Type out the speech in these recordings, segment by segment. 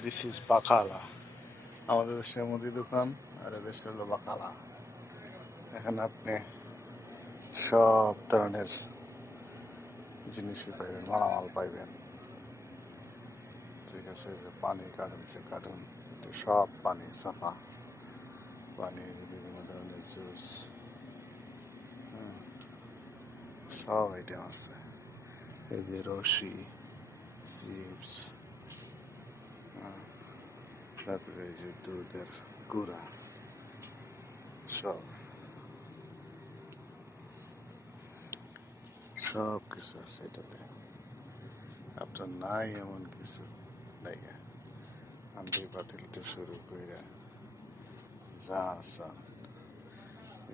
This is বাকালা আমাদের দেশে মুদি দোকান, আর দেশে হলো বাকালা। এখানে আপনি সব ধরনের জিনিসই পাইবেন, মালামাল পাইবেন। ঠিক আছে যে পানি কার্টুন সে কার্টুন সব পানি, সাফা পানি, বিভিন্ন ধরনের জুস। সব আইটেম আছে। এই যে রশি, চিপস তারপরে এই যে দুধের গুঁড়া সব সব কিছু আছে এটাতে আপনার নাই এমন কিছু নাই আন্দি পাতিল তো শুরু করে যা আছে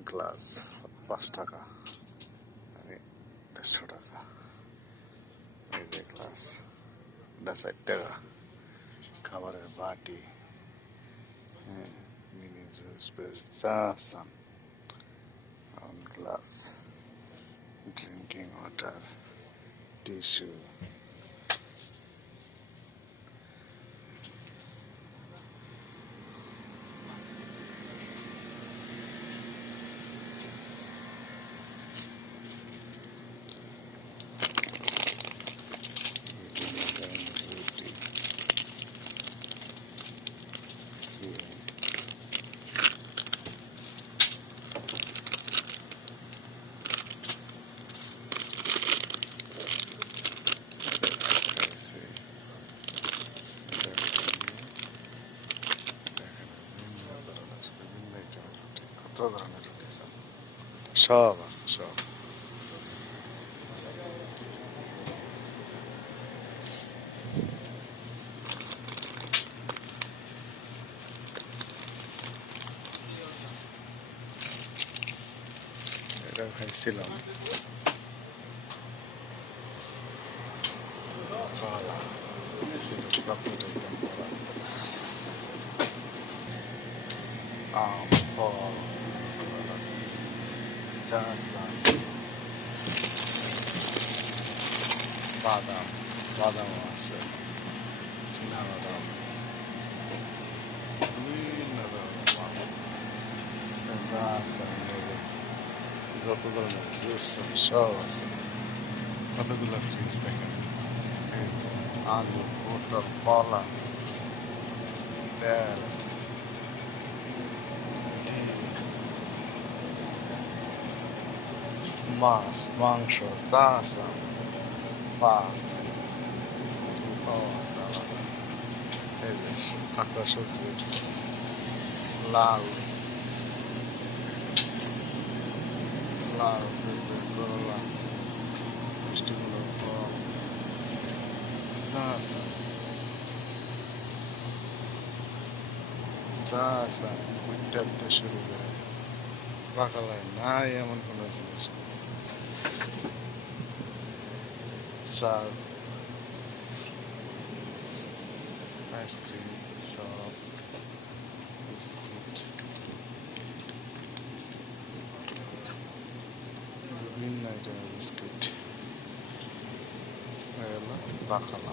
গ্লাস পাঁচ টাকা আমি দেড়শো টাকা এই যে গ্লাস ষাট টাকা খাবারের বাটি মিনি জুস বেস চা আসান গ্লাভস ড্রিঙ্কিং কত ধরনের রুটি আছে সব আছে সব। খাইছিলাম। কলা cachaça, badam, badam asa, tinavadam, vinavadam, cachaça, izotodarım, zırsa, şavasa, kadagula freestyle, anlı, orta, bala, değerli. মাছ মাংস আলাদা। এই যে কাঁচা সবজি লাল লাল করলা মিষ্টিগুলো কম যা আছে যা আছে উইটারতে শুরু করে বাকালায় নাই এমন কোনো জিনিস নেই চা আইসক্রিম সব বিস্কিট বিভিন্ন আইটেমের বিস্কিট হলো বাকালা